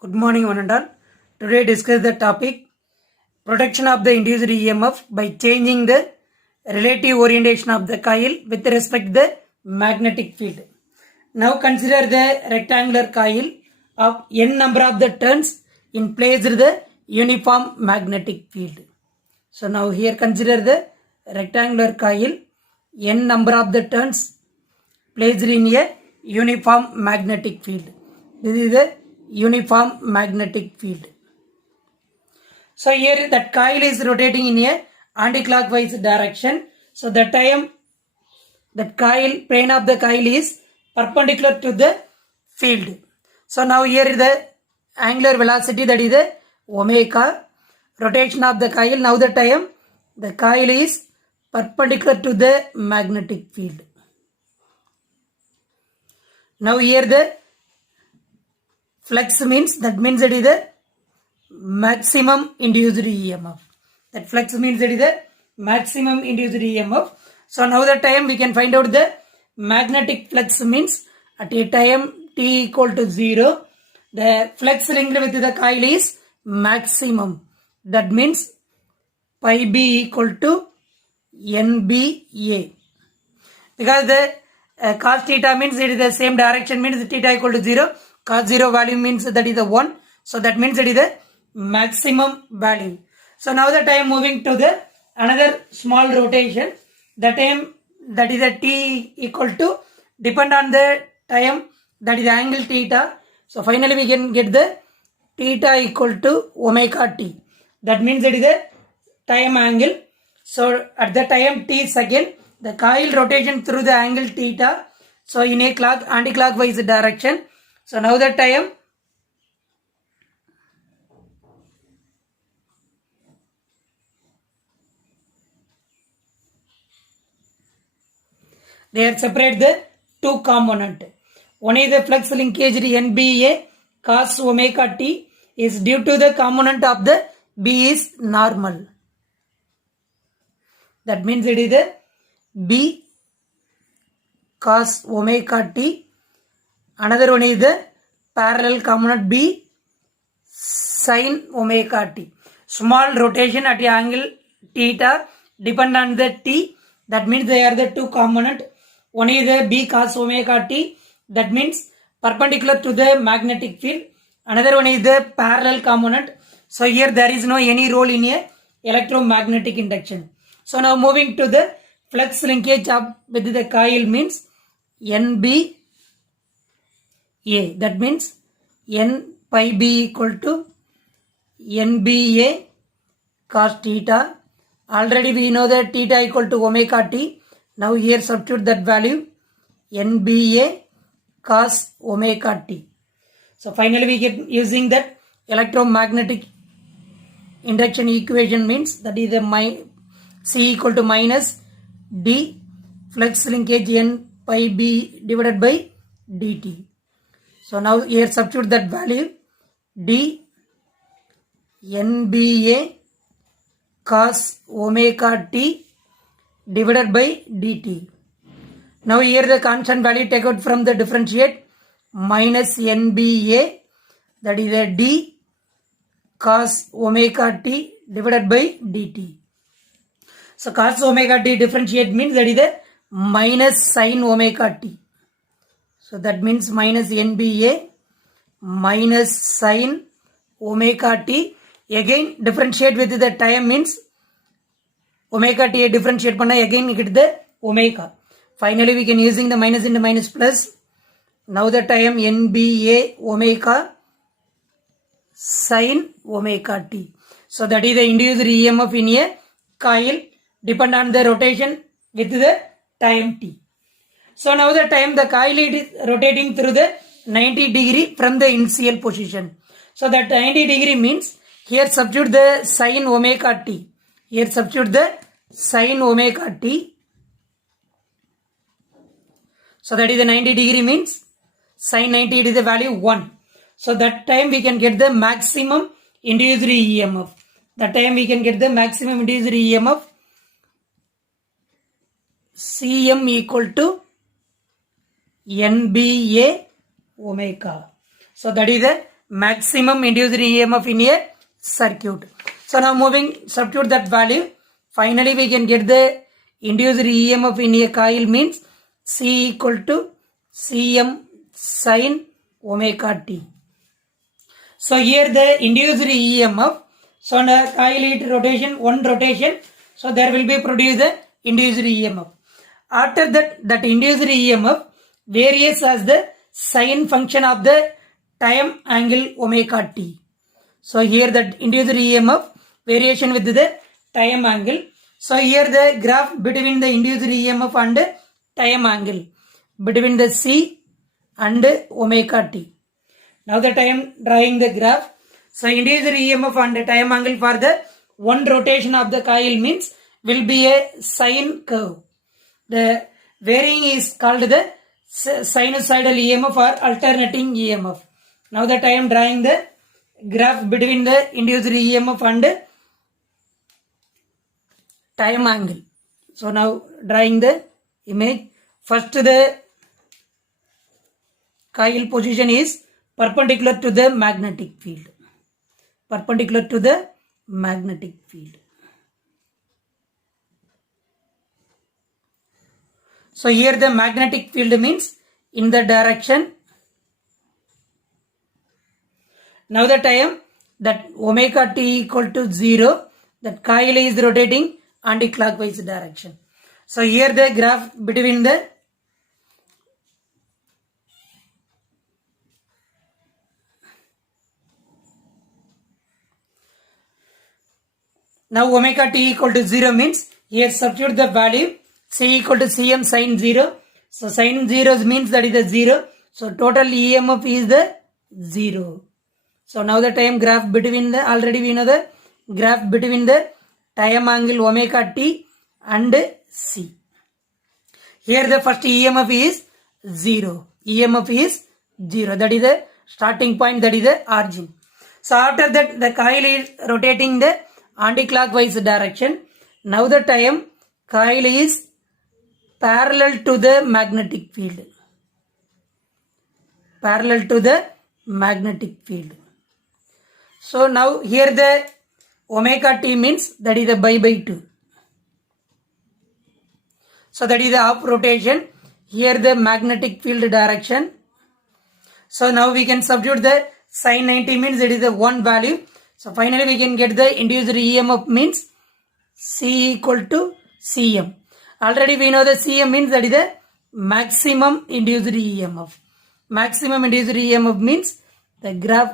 Good morning, one and all. Today discuss the topic protection of the induced EMF by changing the relative orientation of the coil with respect to the magnetic field. Now consider the rectangular coil of n number of the turns in place the uniform magnetic field. So now here consider the rectangular coil n number of the turns placed in a uniform magnetic field. This is the uniform magnetic field. So here that coil is rotating in a anti-clockwise direction. So the time that coil, plane of the coil is perpendicular to the field. So now here the angular velocity, that is the omega, rotation of the coil. Now the time the coil is perpendicular to the magnetic field. Now here the flux means, that means that is the maximum induced EMF. That flux means that is the maximum induced EMF. So now the time we can find out the magnetic flux means at a time t equal to 0, the flux linked with the coil is maximum. That means pi b equal to NBA. Because the cos theta means it is the same direction, means theta equal to 0. Cos 0 value means that is the 1. So that means that is the maximum value. So now that I am moving to the another small rotation. The time, that is the t equal to, depend on the time, that is the angle theta. So finally we can get the theta equal to omega t. That means that is the time angle. So at the time t second, the coil rotation through the angle theta. So in a anti-clockwise direction. So now the time they are separate the two component. One is the flux linkage NBA cos omega t is due to the component of the B is normal. That means it is the B cos omega t. Another one is the parallel component B sin omega t. Small rotation at the angle theta depend on the t. That means they are the two component. One is the B cos omega t. That means perpendicular to the magnetic field. Another one is the parallel component. So here there is no any role in a electromagnetic induction. So now moving to the flux linkage of with the coil means NBA. That means n pi b equal to NBA cos theta. Already we know that theta equal to omega t. Now here substitute that value NBA cos omega t. So finally we get using that electromagnetic induction equation means, that is the C equal to minus D flux linkage n pi b divided by dt. So now here substitute that value D NBA cos omega t divided by dt. Now here the constant value take out from the differentiate, minus NBA, that is a D cos omega t divided by dt. So cos omega t differentiate means that is the minus sin omega t. So that means minus NBA minus sin omega t. Again differentiate with the time means omega t differentiate panna, again get the omega. Finally we can using the minus into minus plus. Now the time NBA omega sin omega t. So that is the induced EMF in a coil depend on the rotation with the time t. So now the time the coil is rotating through the 90 degree from the initial position. So that 90 degree means here substitute the sin omega t. Here substitute the sin omega t. So that is the 90 degree means sin 90, it is the value 1. So that time we can get the maximum induced EMF. That time we can get the maximum induced EMF Cm equal to NBA omega. So that is the maximum induced EMF in a circuit. So now moving substitute that value. Finally we can get the induced EMF in a coil means C equal to Cm sin omega t. So here the induced EMF. So the coil it rotation, one rotation. So there will be produced the induced EMF. After that induced EMF varies as the sine function of the time angle omega t. So here that induced EMF variation with the time angle. So here the graph between the induced EMF and time angle between the C and omega t. Now that I am drawing the graph. So induced EMF and time angle for the one rotation of the coil means will be a sine curve. The varying is called the sinusoidal EMF or alternating EMF. Now that I am drawing the graph between the induced EMF and time angle. So now drawing the image. First the coil position is perpendicular to the magnetic field. Perpendicular to the magnetic field. So here the magnetic field means in the direction. Now the time that omega t equal to 0, that coil is rotating anti-clockwise direction. So here the graph between the now omega t equal to 0 means here substitute the value C equal to Cm sin 0. So sin 0 means that is the 0. So total EMF is the 0. So now the time graph between the, already we know the graph between the time angle omega t and C. Here the first EMF is 0. EMF is 0. That is the starting point, that is the origin. So after that the coil is rotating the anti-clockwise direction. Now the time coil is parallel to the magnetic field. Parallel to the magnetic field. So now here the omega t means that is the pi by 2. So that is the half rotation. Here the magnetic field direction. So now we can substitute the sin 90 means that is the one value. So finally we can get the induced EMF means C equal to Cm. Already we know the Cm means that is the maximum induced EMF. Maximum induced EMF means the graph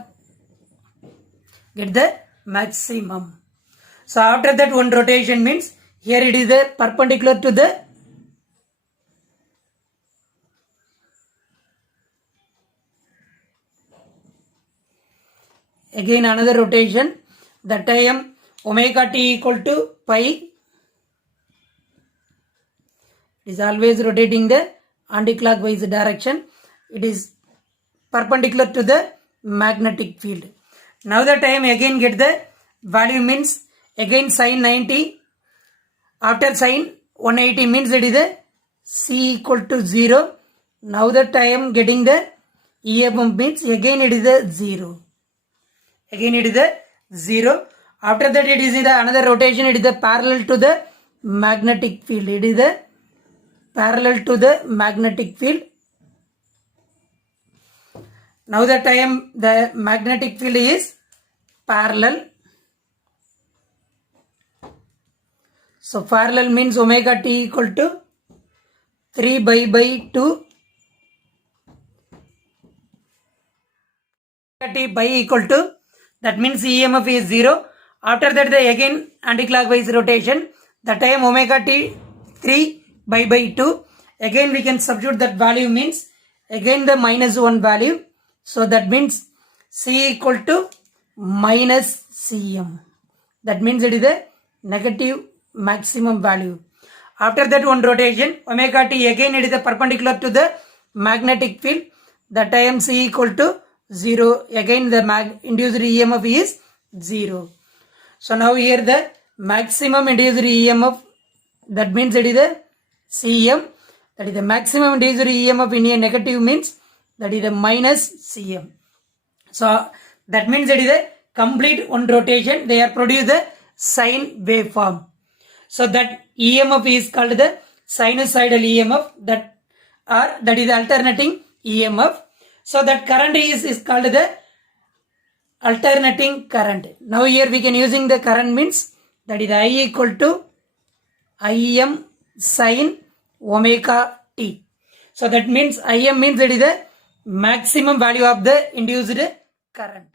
get the maximum. So after that one rotation means here it is the perpendicular to the again another rotation. That time omega t equal to pi. It is always rotating the anti-clockwise direction. It is perpendicular to the magnetic field. Now the time again get the value means again sin 90. After sin 180 means it is the C equal to 0. Now the time getting the EMF means again it is the 0. Again it is the 0. After that it is the another rotation. It is the parallel to the magnetic field. It is the parallel to the magnetic field. Now the time the magnetic field is parallel. So parallel means omega t equal to 3 pi by 2. Omega t pi equal to, that means EMF is 0. After that the again anti-clockwise rotation. The time omega t 3 pi by 2. Again we can substitute that value means again the minus 1 value. So that means C equal to minus Cm. That means it is the negative maximum value. After that one rotation omega t again it is the perpendicular to the magnetic field. The time C equal to 0. Again the induced EMF is 0. So now here the maximum induced EMF, that means it is the Cm. That is the maximum induced EMF in a negative means that is the minus Cm. So That means it is a complete one rotation. They are produced the sine waveform. So that EMF is called the sinusoidal EMF, that is alternating EMF. So that current is called the alternating current. Now here we can using the current means that is I equal to Im sin omega t. So that means Im means it is the maximum value of the induced current.